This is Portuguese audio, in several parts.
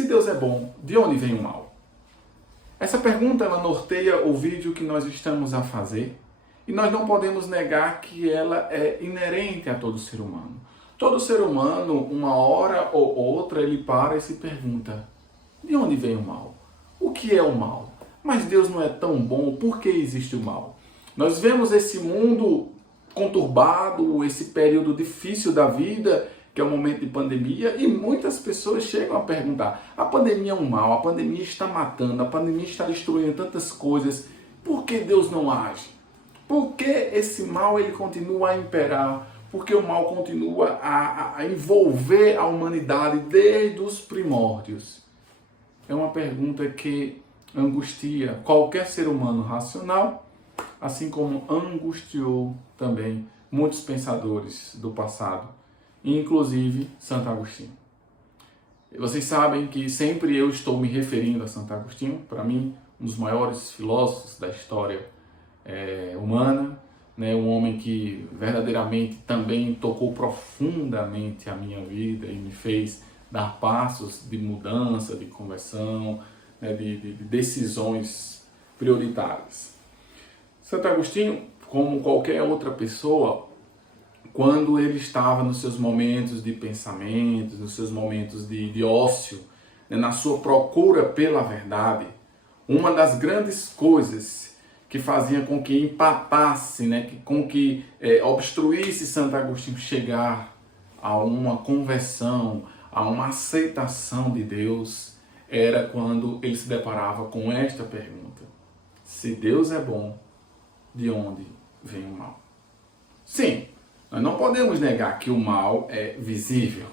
se Deus é bom, de onde vem o mal? Essa pergunta ela norteia o vídeo que nós estamos a fazer e nós não podemos negar que ela é inerente a todo ser humano. Todo ser humano, uma hora ou outra, ele para e se pergunta: de onde vem o mal? O que é o mal? Mas Deus não é tão bom, por que existe o mal? Nós vemos esse mundo conturbado, esse período difícil da vida, que é o momento de pandemia, e muitas pessoas chegam a perguntar: a pandemia é um mal, a pandemia está matando, a pandemia está destruindo tantas coisas, por que Deus não age? Por que esse mal ele continua a imperar? Por que o mal continua a envolver a humanidade desde os primórdios? É uma pergunta que angustia qualquer ser humano racional, assim como angustiou também muitos pensadores do passado, inclusive Santo Agostinho. Vocês sabem que sempre eu estou me referindo a Santo Agostinho, para mim, um dos maiores filósofos da história humana, né? Um homem que verdadeiramente também tocou profundamente a minha vida e me fez dar passos de mudança, de conversão, né? de decisões prioritárias. Santo Agostinho, como qualquer outra pessoa, quando ele estava nos seus momentos de pensamentos, nos seus momentos de ócio, né, na sua procura pela verdade, uma das grandes coisas que fazia com que empatasse, né, com que obstruísse Santo Agostinho chegar a uma conversão, a uma aceitação de Deus, era quando ele se deparava com esta pergunta: se Deus é bom, de onde vem o mal? Sim, nós não podemos negar que o mal é visível.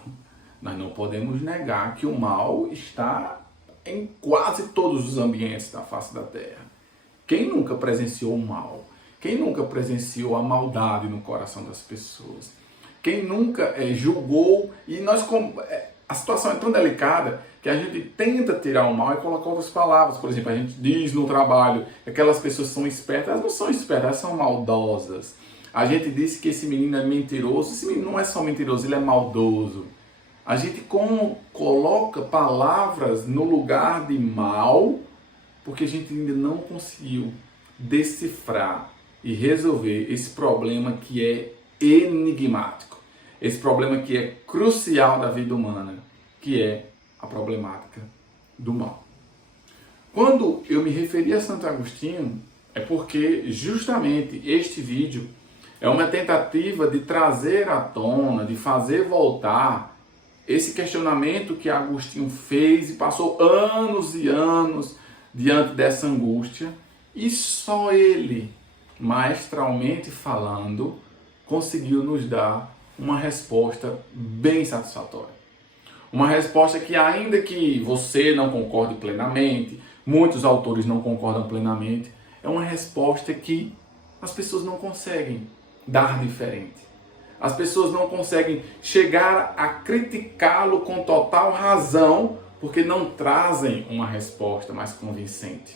Nós não podemos negar que o mal está em quase todos os ambientes da face da Terra. Quem nunca presenciou o mal? Quem nunca presenciou a maldade no coração das pessoas? Quem nunca julgou? E a situação é tão delicada que a gente tenta tirar o mal e colocar outras palavras. Por exemplo, a gente diz no trabalho que aquelas pessoas são espertas. Elas não são espertas, elas são maldosas. A gente disse que esse menino é mentiroso. Esse menino não é só mentiroso, ele é maldoso. A gente coloca palavras no lugar de mal porque a gente ainda não conseguiu decifrar e resolver esse problema que é enigmático. Esse problema que é crucial da vida humana, que é a problemática do mal. Quando eu me referi a Santo Agostinho, é porque justamente este vídeo é uma tentativa de trazer à tona, de fazer voltar esse questionamento que Agostinho fez e passou anos e anos diante dessa angústia, e só ele, maestralmente falando, conseguiu nos dar uma resposta bem satisfatória. Uma resposta que, ainda que você não concorde plenamente, muitos autores não concordam plenamente, é uma resposta que as pessoas não conseguem dar diferente. As pessoas não conseguem chegar a criticá-lo com total razão, porque não trazem uma resposta mais convincente.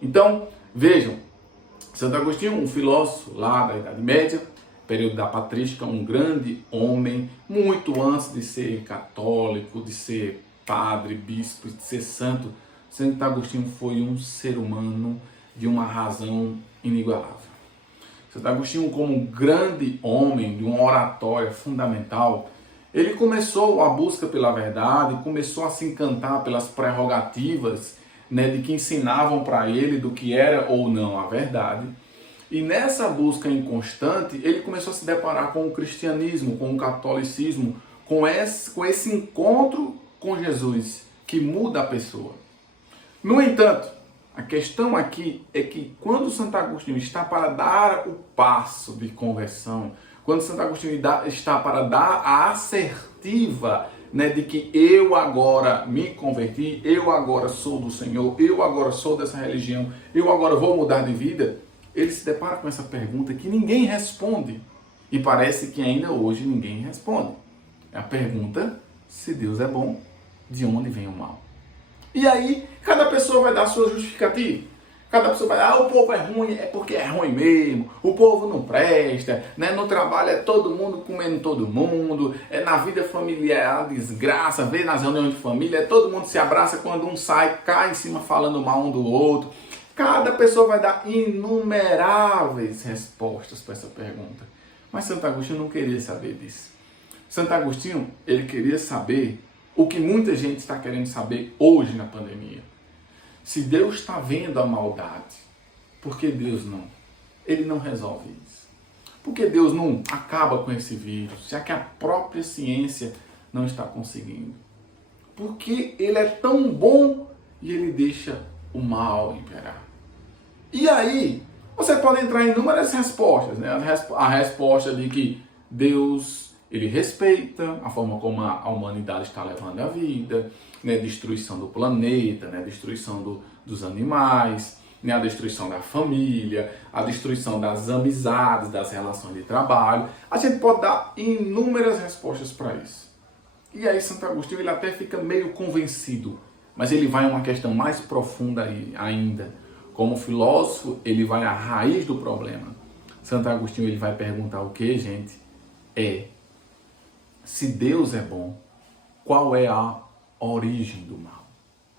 Então, vejam, Santo Agostinho, um filósofo lá da Idade Média, período da patrística, um grande homem, muito antes de ser católico, de ser padre, bispo, de ser santo. Santo Agostinho foi um ser humano de uma razão inigualável. Santo Agostinho, como um grande homem de uma oratória fundamental, ele começou a busca pela verdade, começou a se encantar pelas prerrogativas, né, de que ensinavam para ele do que era ou não a verdade. E nessa busca inconstante, ele começou a se deparar com o cristianismo, com o catolicismo, com esse encontro com Jesus, que muda a pessoa. No entanto, a questão aqui é que quando Santo Agostinho está para dar o passo de conversão, quando Santo Agostinho está para dar a assertiva, né, de que eu agora me converti, eu agora sou do Senhor, eu agora sou dessa religião, eu agora vou mudar de vida, ele se depara com essa pergunta que ninguém responde. E parece que ainda hoje ninguém responde. É a pergunta: se Deus é bom, de onde vem o mal? E aí, cada pessoa vai dar a sua justificativa. Cada pessoa vai, o povo é ruim, é porque é ruim mesmo, o povo não presta, né? No trabalho é todo mundo comendo todo mundo, na vida familiar é a desgraça, vê nas reuniões de família, todo mundo se abraça, quando um sai, cai em cima falando mal um do outro. Cada pessoa vai dar inumeráveis respostas para essa pergunta. Mas Santo Agostinho não queria saber disso. Santo Agostinho, ele queria saber o que muita gente está querendo saber hoje na pandemia. Se Deus está vendo a maldade, por que Deus não? Ele não resolve isso. Por que Deus não acaba com esse vírus, já que a própria ciência não está conseguindo? Por que Ele é tão bom e Ele deixa o mal imperar? E aí, você pode entrar em inúmeras respostas, né? A resposta de que Deus, Ele respeita a forma como a humanidade está levando a vida, né? Destruição do planeta, né? Destruição dos animais, né? A destruição da família, a destruição das amizades, das relações de trabalho. A gente pode dar inúmeras respostas para isso. E aí Santo Agostinho ele até fica meio convencido, mas ele vai a uma questão mais profunda ainda. Como filósofo, ele vai à raiz do problema. Santo Agostinho ele vai perguntar o que, gente? Se Deus é bom, qual é a origem do mal?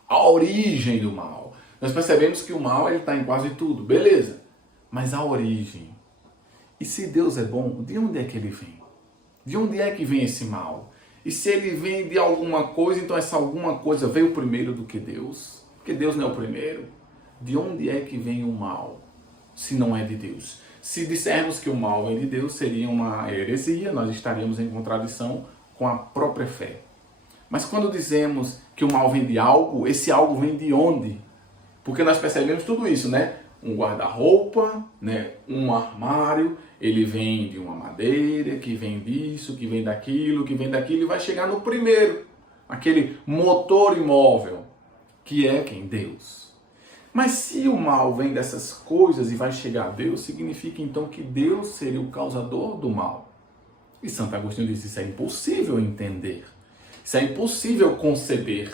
A origem do mal. Nós percebemos que o mal está em quase tudo, beleza. Mas a origem. E se Deus é bom, de onde é que ele vem? De onde é que vem esse mal? E se ele vem de alguma coisa, então essa alguma coisa veio primeiro do que Deus? Porque Deus não é o primeiro. De onde é que vem o mal, se não é de Deus? Se dissermos que o mal vem de Deus, seria uma heresia, nós estaríamos em contradição com a própria fé. Mas quando dizemos que o mal vem de algo, esse algo vem de onde? Porque nós percebemos tudo isso, né? Um guarda-roupa, né? Um armário, ele vem de uma madeira, que vem disso, que vem daquilo, e vai chegar no primeiro, aquele motor imóvel, que é quem? Deus. Mas se o mal vem dessas coisas e vai chegar a Deus, significa então que Deus seria o causador do mal. E Santo Agostinho diz, isso é impossível entender. Isso é impossível conceber.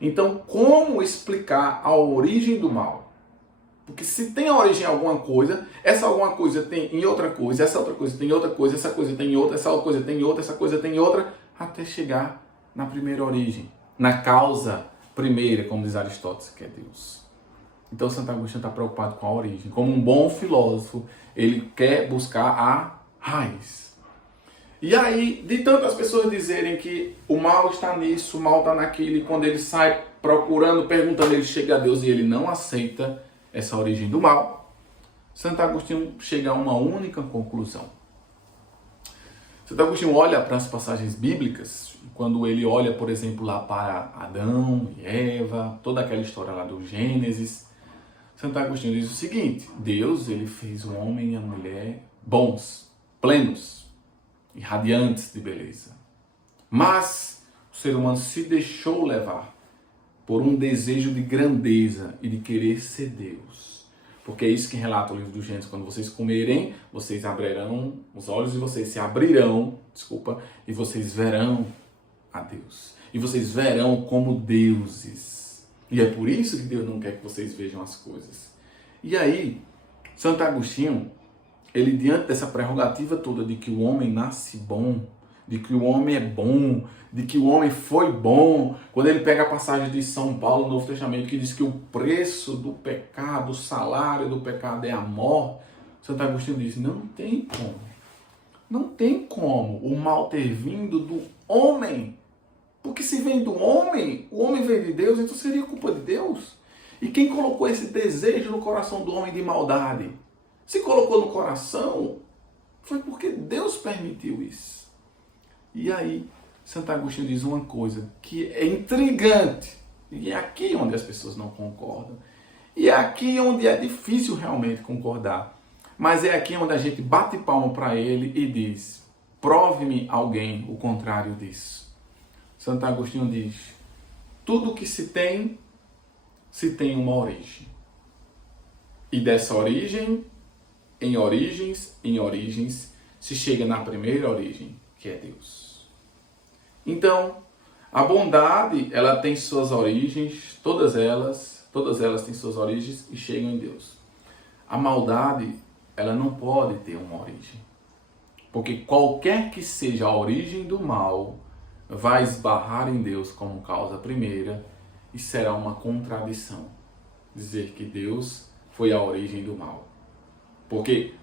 Então, como explicar a origem do mal? Porque se tem a origem em alguma coisa, essa alguma coisa tem em outra coisa, essa outra coisa tem em outra coisa, essa coisa tem em outra, essa outra coisa tem em outra, essa coisa tem em outra, até chegar na primeira origem, na causa primeira, como diz Aristóteles, que é Deus. Então, Santo Agostinho está preocupado com a origem. Como um bom filósofo, ele quer buscar a raiz. E aí, de tantas pessoas dizerem que o mal está nisso, o mal está naquilo, e quando ele sai procurando, perguntando, ele chega a Deus e ele não aceita essa origem do mal, Santo Agostinho chega a uma única conclusão. Santo Agostinho olha para as passagens bíblicas, quando ele olha, por exemplo, lá para Adão e Eva, toda aquela história lá do Gênesis, Santo Agostinho diz o seguinte: Deus, ele fez o homem e a mulher bons, plenos e radiantes de beleza. Mas o ser humano se deixou levar por um desejo de grandeza e de querer ser Deus. Porque é isso que relata o livro do Gênesis: quando vocês comerem, vocês abrirão os olhos e vocês se abrirão, e vocês verão a Deus. E vocês verão como deuses. E é por isso que Deus não quer que vocês vejam as coisas. E aí, Santo Agostinho, ele diante dessa prerrogativa toda de que o homem nasce bom, de que o homem é bom, de que o homem foi bom, quando ele pega a passagem de São Paulo no Novo Testamento, que diz que o preço do pecado, o salário do pecado é a morte, Santo Agostinho diz, não tem como. Não tem como o mal ter vindo do homem. Porque se vem do homem, o homem vem de Deus, então seria culpa de Deus. E quem colocou esse desejo no coração do homem de maldade? Se colocou no coração, foi porque Deus permitiu isso. E aí, Santo Agostinho diz uma coisa que é intrigante. E é aqui onde as pessoas não concordam. E é aqui onde é difícil realmente concordar. Mas é aqui onde a gente bate palma para ele e diz, prove-me alguém o contrário disso. Santo Agostinho diz, tudo que se tem uma origem. E dessa origem, em origens, se chega na primeira origem, que é Deus. Então, a bondade, ela tem suas origens, todas elas, todas elas têm suas origens e chegam em Deus. A maldade, ela não pode ter uma origem. Porque qualquer que seja a origem do mal, vai esbarrar em Deus como causa primeira e será uma contradição dizer que Deus foi a origem do mal. Porque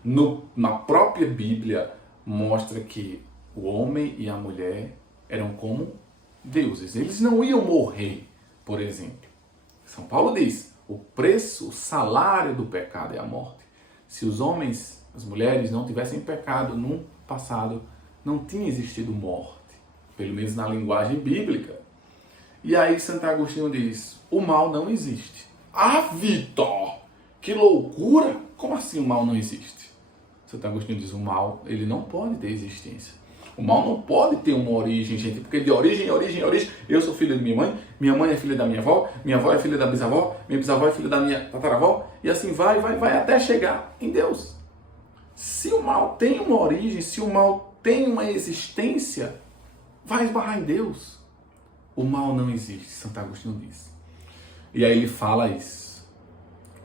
na própria Bíblia mostra que o homem e a mulher eram como deuses. Eles não iam morrer, por exemplo. São Paulo diz, o preço, o salário do pecado é a morte. Se os homens, as mulheres não tivessem pecado no passado, não tinha existido morte, pelo menos na linguagem bíblica. E aí Santo Agostinho diz, o mal não existe. Ah, Vitor, que loucura! Como assim o mal não existe? Santo Agostinho diz, o mal, ele não pode ter existência. O mal não pode ter uma origem, gente, porque de origem, eu sou filho de minha mãe é filha da minha avó é filha da bisavó, minha bisavó é filha da minha tataravó, e assim vai até chegar em Deus. Se o mal tem uma origem, se o mal tem uma existência, vai esbarrar em Deus. O mal não existe, Santo Agostinho diz. E aí ele fala isso.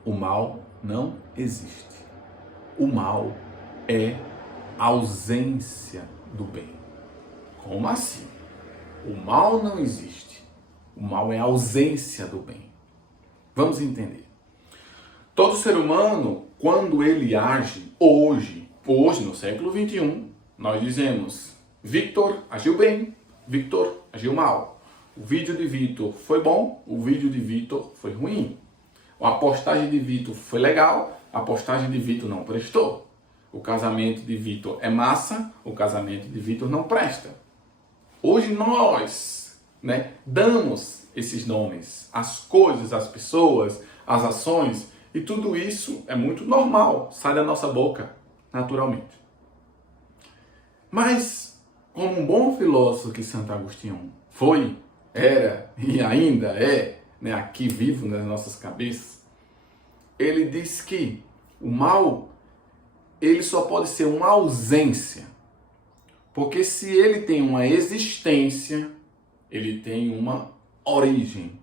O mal não existe. O mal é ausência do bem. Como assim? O mal não existe. O mal é ausência do bem. Vamos entender. Todo ser humano, quando ele age hoje no século XXI, nós dizemos, Victor agiu bem, Victor agiu mal. O vídeo de Victor foi bom, o vídeo de Victor foi ruim. A postagem de Victor foi legal, a postagem de Victor não prestou. O casamento de Victor é massa, o casamento de Victor não presta. Hoje nós, damos esses nomes às coisas, às pessoas, às ações, e tudo isso é muito normal, sai da nossa boca, naturalmente. Mas, como um bom filósofo que Santo Agostinho foi, era e ainda é, aqui vivo nas nossas cabeças, ele diz que o mal, ele só pode ser uma ausência. Porque se ele tem uma existência, ele tem uma origem.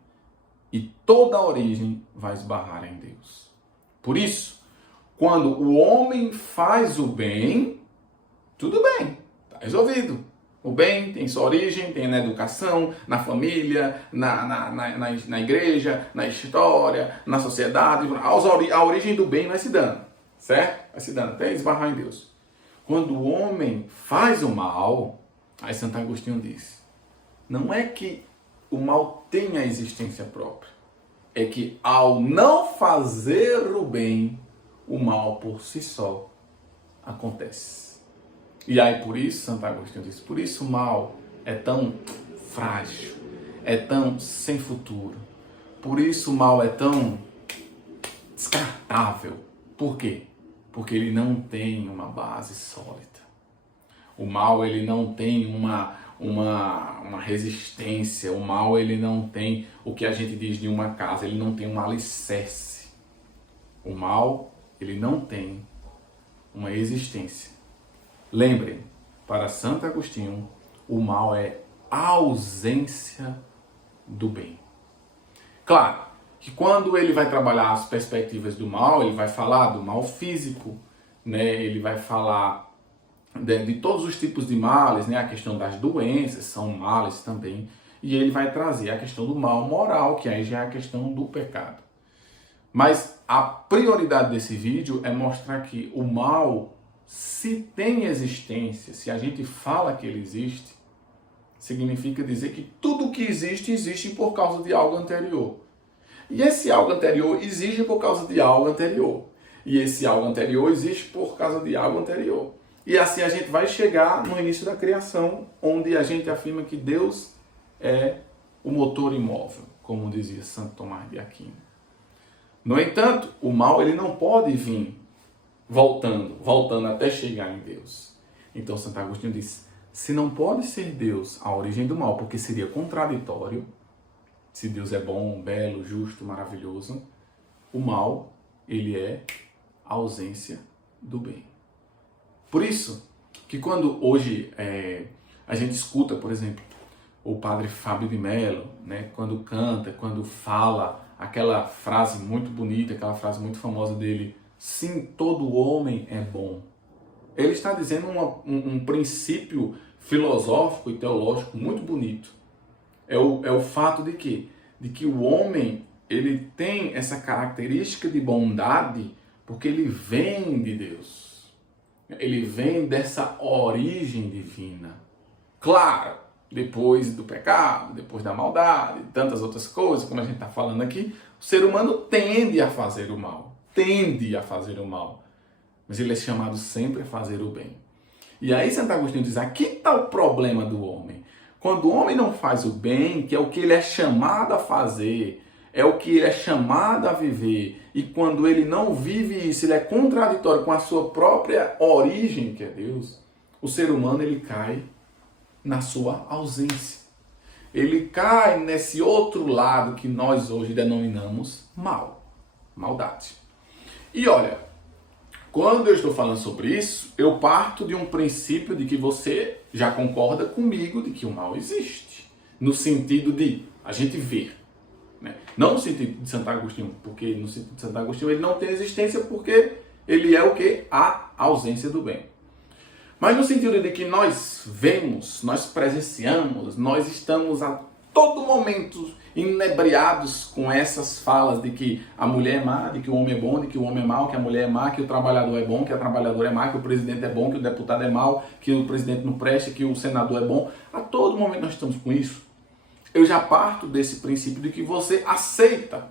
E toda origem vai esbarrar em Deus. Por isso, quando o homem faz o bem, tudo bem, está resolvido. O bem tem sua origem, tem na educação, na família, na igreja, na história, na sociedade. A origem do bem vai se dando, certo? Vai se dando até esbarrar em Deus. Quando o homem faz o mal, aí Santo Agostinho diz, não é que o mal tenha existência própria, é que ao não fazer o bem, o mal por si só acontece. E aí por isso, Santo Agostinho diz, por isso o mal é tão frágil, é tão sem futuro. Por isso o mal é tão descartável. Por quê? Porque ele não tem uma base sólida. O mal, ele não tem uma resistência. O mal, ele não tem o que a gente diz de uma casa. Ele não tem um alicerce. O mal, ele não tem uma existência. Lembrem, para Santo Agostinho, o mal é a ausência do bem. Claro que quando ele vai trabalhar as perspectivas do mal, ele vai falar do mal físico, ele vai falar de todos os tipos de males, a questão das doenças são males também, e ele vai trazer a questão do mal moral, que aí já é a questão do pecado. Mas a prioridade desse vídeo é mostrar que o mal, se tem existência, se a gente fala que ele existe, significa dizer que tudo que existe, existe por causa de algo anterior. E esse algo anterior existe por causa de algo anterior. E esse algo anterior existe por causa de algo anterior. E assim a gente vai chegar no início da criação, onde a gente afirma que Deus é o motor imóvel, como dizia Santo Tomás de Aquino. No entanto, o mal ele não pode vir voltando até chegar em Deus. Então Santo Agostinho diz, se não pode ser Deus a origem do mal, porque seria contraditório, se Deus é bom, belo, justo, maravilhoso, o mal, ele é a ausência do bem. Por isso, que quando hoje a gente escuta, por exemplo, o padre Fábio de Mello, quando canta, quando fala aquela frase muito bonita, aquela frase muito famosa dele, sim, todo homem é bom. Ele está dizendo um princípio filosófico e teológico muito bonito. É o fato de quê? De que o homem, ele tem essa característica de bondade porque ele vem de Deus. Ele vem dessa origem divina. Claro, depois do pecado, depois da maldade, tantas outras coisas, como a gente está falando aqui, o ser humano tende a fazer o mal. Tende a fazer o mal. Mas ele é chamado sempre a fazer o bem. E aí Santo Agostinho diz, aqui está o problema do homem. Quando o homem não faz o bem, que é o que ele é chamado a fazer, é o que ele é chamado a viver, e quando ele não vive isso, ele é contraditório com a sua própria origem, que é Deus, o ser humano ele cai na sua ausência. Ele cai nesse outro lado que nós hoje denominamos mal, maldade. E olha, quando eu estou falando sobre isso, eu parto de um princípio de que você já concorda comigo de que o mal existe. No sentido de a gente ver. Né? Não no sentido de Santo Agostinho, porque no sentido de Santo Agostinho ele não tem existência porque ele é o quê? A ausência do bem. Mas no sentido de que nós vemos, nós presenciamos, nós estamos a todo momento inebriados com essas falas de que a mulher é má, de que o homem é bom, de que o homem é mau, que a mulher é má, que o trabalhador é bom, que a trabalhadora é má, que o presidente é bom, que o deputado é mau, que o presidente não presta, que o senador é bom. A todo momento nós estamos com isso. Eu já parto desse princípio de que você aceita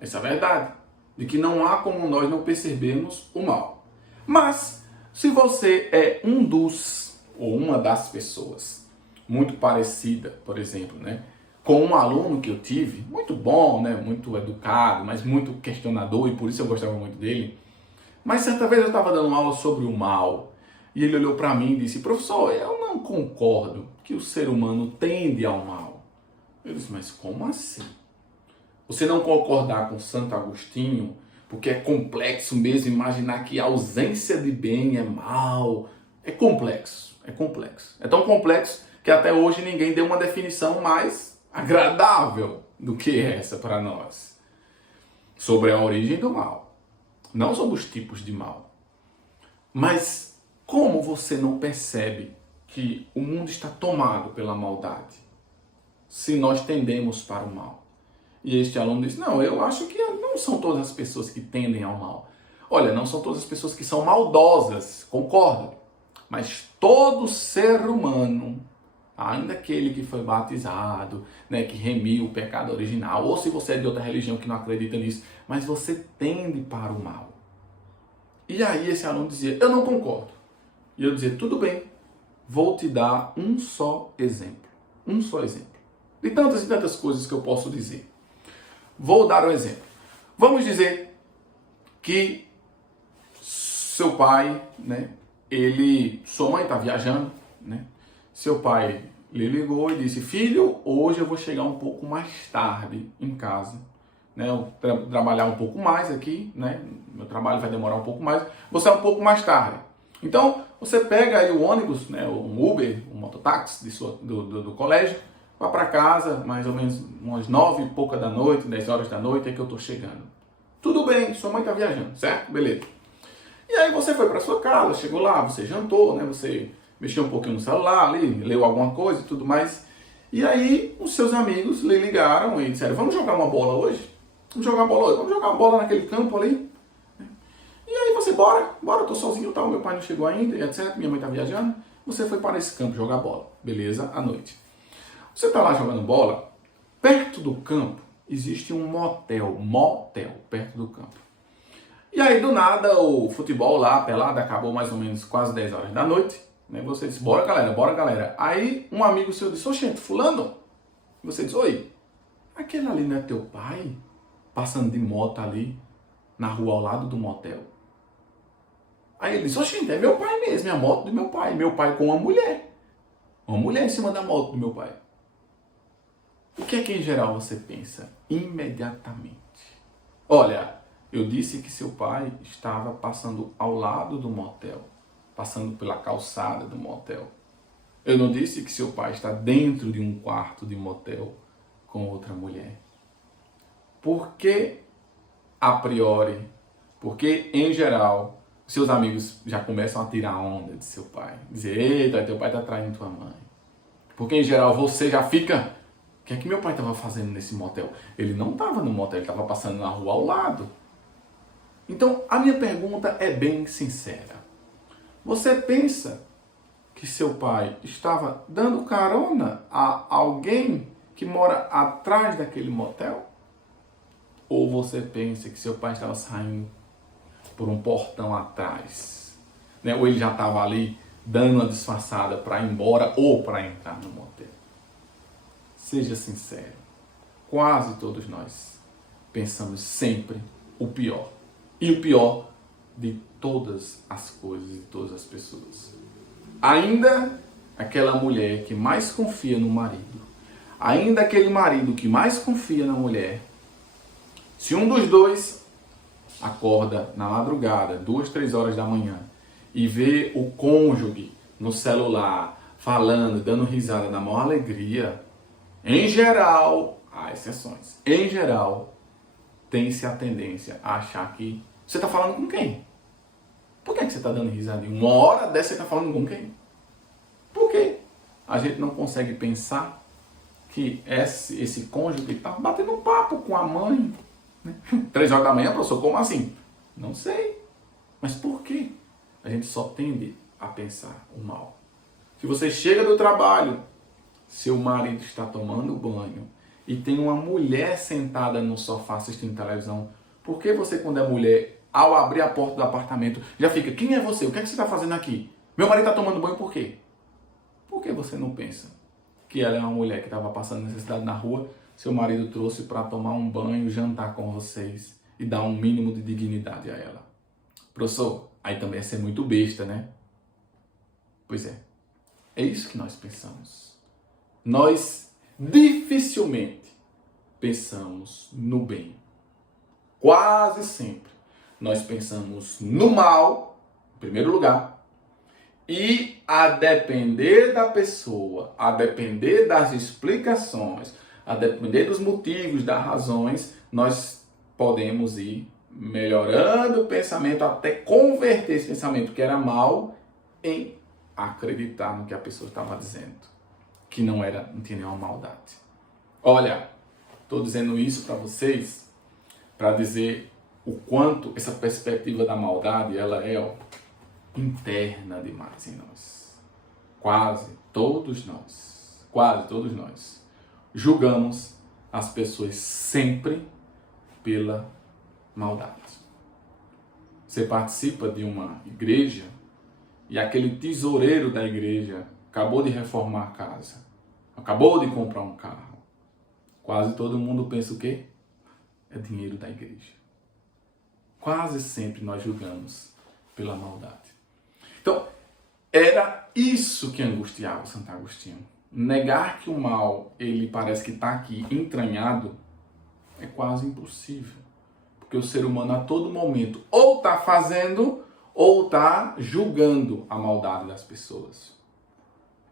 essa verdade, de que não há como nós não percebermos o mal. Mas se você é um dos ou uma das pessoas muito parecida, por exemplo, né, com um aluno que eu tive, muito bom, né, muito educado, mas muito questionador, e por isso eu gostava muito dele. Mas certa vez eu estava dando aula sobre o mal, e ele olhou para mim e disse, professor, eu não concordo que o ser humano tende ao mal. Eu disse, mas como assim? Você não concordar com Santo Agostinho, porque é complexo mesmo imaginar que a ausência de bem é mal. É complexo, é complexo. É tão complexo que até hoje ninguém deu uma definição mais agradável do que essa para nós. Sobre a origem do mal. Não sobre os tipos de mal. Mas como você não percebe que o mundo está tomado pela maldade? Se nós tendemos para o mal. E este aluno disse, não, eu acho que não são todas as pessoas que tendem ao mal. Olha, não são todas as pessoas que são maldosas, concordo. Mas todo ser humano, ainda aquele que foi batizado, né, que remiu o pecado original, ou se você é de outra religião que não acredita nisso, mas você tende para o mal. E aí esse aluno dizia, eu não concordo. E eu dizia, tudo bem, vou te dar um só exemplo. Um só exemplo. De tantas e tantas coisas que eu posso dizer. Vou dar um exemplo. Vamos dizer que seu pai, né, sua mãe está viajando, né? Seu pai lhe ligou e disse, filho, hoje eu vou chegar um pouco mais tarde em casa, né? Eu trabalhar um pouco mais aqui, né? Meu trabalho vai demorar um pouco mais, vou sair um pouco mais tarde. Então, você pega aí o ônibus, né, um Uber, um mototáxi do colégio, vá para casa, mais ou menos umas 9 e pouca da noite, 10 horas da noite, é que eu estou chegando. Tudo bem, sua mãe está viajando, certo? Beleza. E aí você foi para sua casa, chegou lá, você jantou, né? Você mexeu um pouquinho no celular ali, leu alguma coisa e tudo mais. E aí os seus amigos lhe ligaram e disseram, vamos jogar uma bola hoje? Vamos jogar bola hoje? Vamos jogar uma bola naquele campo ali? E aí você, bora, eu tô sozinho, tal, meu pai não chegou ainda, etc. Minha mãe tá viajando. Você foi para esse campo jogar bola. Beleza, à noite. Você tá lá jogando bola, perto do campo existe um motel, perto do campo. E aí do nada o futebol lá, pelado, acabou mais ou menos quase 10 horas da noite. Né? Você disse, bora galera. Aí um amigo seu disse, oxente, fulano. Você disse, oi, aquele ali não é teu pai? Passando de moto ali, na rua ao lado do motel. Aí ele disse, oxente, é meu pai mesmo, é a moto do meu pai com uma mulher em cima da moto do meu pai. O que é que em geral você pensa? Imediatamente. Olha, eu disse que seu pai estava passando ao lado do motel, passando pela calçada do motel. Eu não disse que seu pai está dentro de um quarto de motel com outra mulher. Por que a priori? Porque, em geral, seus amigos já começam a tirar onda de seu pai. Dizer, eita, teu pai está traindo tua mãe. Porque, em geral, você já fica... O que é que meu pai estava fazendo nesse motel? Ele não estava no motel, ele estava passando na rua ao lado. Então, a minha pergunta é bem sincera. Você pensa que seu pai estava dando carona a alguém que mora atrás daquele motel? Ou você pensa que seu pai estava saindo por um portão atrás? Né? Ou ele já estava ali dando uma disfarçada para ir embora ou para entrar no motel? Seja sincero. Quase todos nós pensamos sempre o pior. E o pior de todas as coisas, de todas as pessoas. Ainda aquela mulher que mais confia no marido, ainda aquele marido que mais confia na mulher, se um dos dois acorda na madrugada, 2, 3 horas da manhã, e vê o cônjuge no celular, falando, dando risada na maior alegria, em geral, há exceções, em geral, tem-se a tendência a achar que você está falando com quem? Por que você está dando risada? Uma hora dessa você está falando com quem? Por quê? A gente não consegue pensar que esse cônjuge está batendo um papo com a mãe. Né? 3 horas da manhã, professor, como assim? Não sei. Mas por quê? A gente só tende a pensar o mal. Se você chega do trabalho, seu marido está tomando banho e tem uma mulher sentada no sofá assistindo televisão, por que você, quando é mulher, ao abrir a porta do apartamento, já fica, quem é você? O que é que você está fazendo aqui? Meu marido está tomando banho por quê? Por que você não pensa que ela é uma mulher que estava passando necessidade na rua, seu marido trouxe para tomar um banho, jantar com vocês e dar um mínimo de dignidade a ela? Professor, aí também é ser muito besta, né? Pois é. É isso que nós pensamos. Nós dificilmente pensamos no bem. Quase sempre nós pensamos no mal, em primeiro lugar, e a depender da pessoa, a depender das explicações, a depender dos motivos, das razões, nós podemos ir melhorando o pensamento até converter esse pensamento que era mal em acreditar no que a pessoa estava dizendo, que não tinha nenhuma maldade. Olha, estou dizendo isso para vocês para dizer o quanto essa perspectiva da maldade ela é interna demais em nós. Quase todos nós julgamos as pessoas sempre pela maldade. Você participa de uma igreja e aquele tesoureiro da igreja acabou de reformar a casa, acabou de comprar um carro. Quase todo mundo pensa o quê? É dinheiro da igreja. Quase sempre nós julgamos pela maldade. Então, era isso que angustiava Santo Agostinho. Negar que o mal, ele parece que está aqui entranhado, é quase impossível. Porque o ser humano a todo momento ou está fazendo ou está julgando a maldade das pessoas.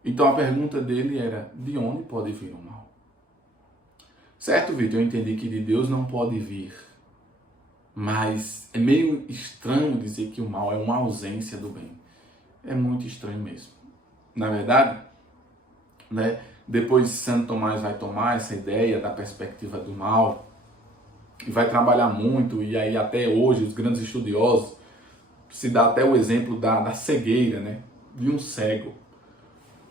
Então a pergunta dele era, de onde pode vir o mal? Certo, Vitor, eu entendi que de Deus não pode vir. Mas é meio estranho dizer que o mal é uma ausência do bem. É muito estranho mesmo. Na verdade, né, depois Santo Tomás vai tomar essa ideia da perspectiva do mal e vai trabalhar muito, e aí até hoje os grandes estudiosos se dá até o exemplo da cegueira, né, de um cego.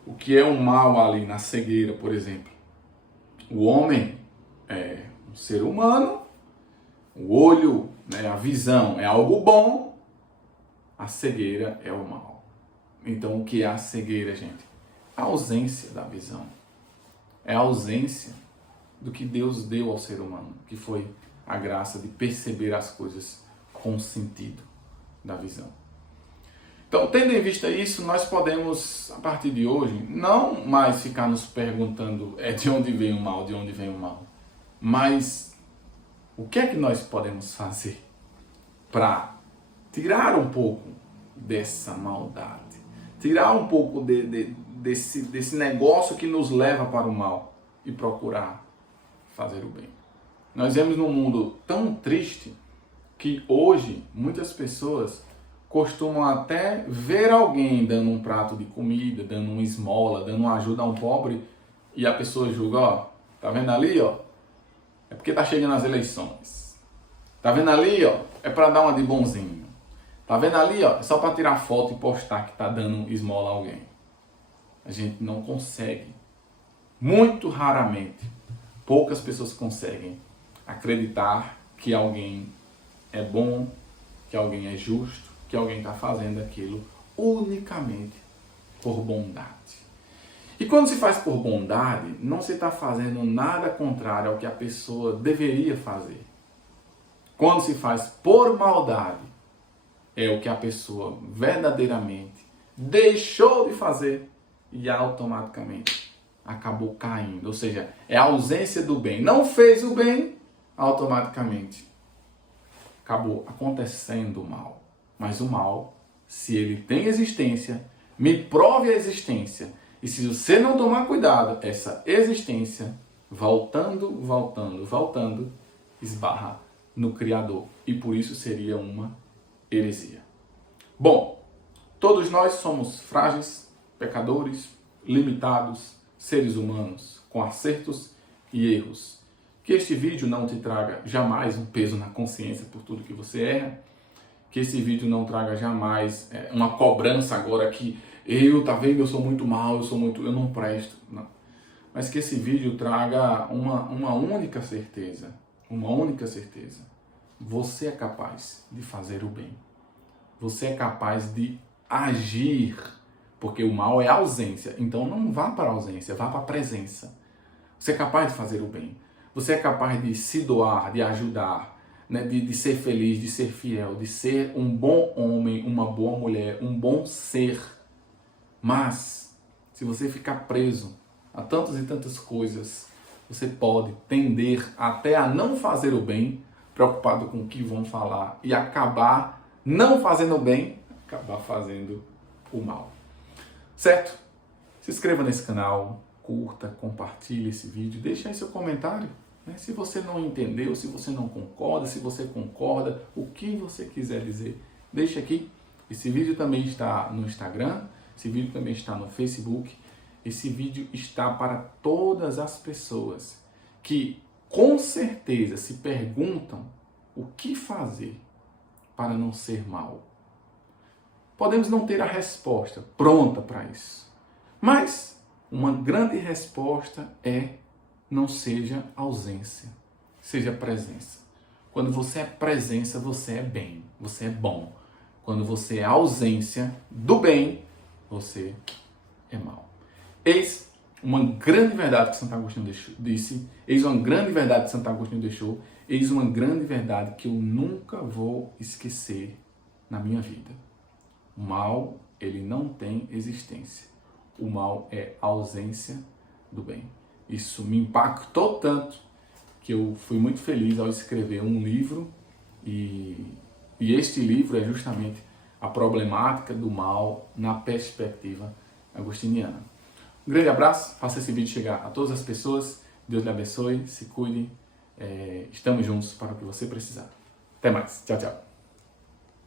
O que é o mal ali na cegueira, por exemplo? O homem é um ser humano, o olho, né, a visão é algo bom, a cegueira é o mal. Então o que é a cegueira, gente? A ausência da visão. É a ausência do que Deus deu ao ser humano, que foi a graça de perceber as coisas com o sentido da visão. Então, tendo em vista isso, nós podemos, a partir de hoje, não mais ficar nos perguntando de onde vem o mal, de onde vem o mal, mas o que é que nós podemos fazer para tirar um pouco dessa maldade, tirar um pouco desse negócio que nos leva para o mal e procurar fazer o bem. Nós vivemos num mundo tão triste que hoje muitas pessoas costumam até ver alguém dando um prato de comida, dando uma esmola, dando uma ajuda a um pobre, e a pessoa julga, ó, tá vendo ali, ó? É porque tá chegando as eleições. Tá vendo ali, ó? É para dar uma de bonzinho. Tá vendo ali, ó? É só para tirar foto e postar que tá dando esmola a alguém. A gente não consegue. Muito raramente, poucas pessoas conseguem acreditar que alguém é bom, que alguém é justo, que alguém está fazendo aquilo unicamente por bondade. E quando se faz por bondade, não se está fazendo nada contrário ao que a pessoa deveria fazer. Quando se faz por maldade, é o que a pessoa verdadeiramente deixou de fazer e automaticamente acabou caindo. Ou seja, é a ausência do bem. Não fez o bem, automaticamente acabou acontecendo o mal. Mas o mal, se ele tem existência, me prove a existência. E se você não tomar cuidado, essa existência, voltando, esbarra no Criador. E por isso seria uma heresia. Bom, todos nós somos frágeis, pecadores, limitados, seres humanos, com acertos e erros. Que este vídeo não te traga jamais um peso na consciência por tudo que você erra. Que esse vídeo não traga jamais uma cobrança agora que tá vendo, eu sou muito mal, eu não presto. Não. Mas que esse vídeo traga uma única certeza. Uma única certeza. Você é capaz de fazer o bem. Você é capaz de agir. Porque o mal é ausência. Então não vá para a ausência, vá para a presença. Você é capaz de fazer o bem. Você é capaz de se doar, de ajudar, né? de ser feliz, de ser fiel, de ser um bom homem, uma boa mulher, um bom ser. Mas, se você ficar preso a tantas e tantas coisas, você pode tender até a não fazer o bem, preocupado com o que vão falar, e acabar não fazendo o bem, acabar fazendo o mal. Certo? Se inscreva nesse canal, curta, compartilhe esse vídeo, deixe aí seu comentário. Né? Se você não entendeu, se você não concorda, se você concorda, o que você quiser dizer, deixe aqui. Esse vídeo também está no Instagram, esse vídeo também está no Facebook. Esse vídeo está para todas as pessoas que com certeza se perguntam o que fazer para não ser mal. Podemos não ter a resposta pronta para isso, mas uma grande resposta é: não seja ausência, seja presença. Quando você é presença, você é bem, você é bom. Quando você é ausência do bem, você é mal. Eis uma grande verdade que Santo Agostinho disse, eis uma grande verdade que Santo Agostinho deixou, eis uma grande verdade que eu nunca vou esquecer na minha vida. O mal, ele não tem existência. O mal é ausência do bem. Isso me impactou tanto que eu fui muito feliz ao escrever um livro e este livro é justamente a problemática do mal na perspectiva agostiniana. Um grande abraço, faça esse vídeo chegar a todas as pessoas. Deus lhe abençoe, se cuide. Estamos juntos para o que você precisar. Até mais. Tchau, tchau.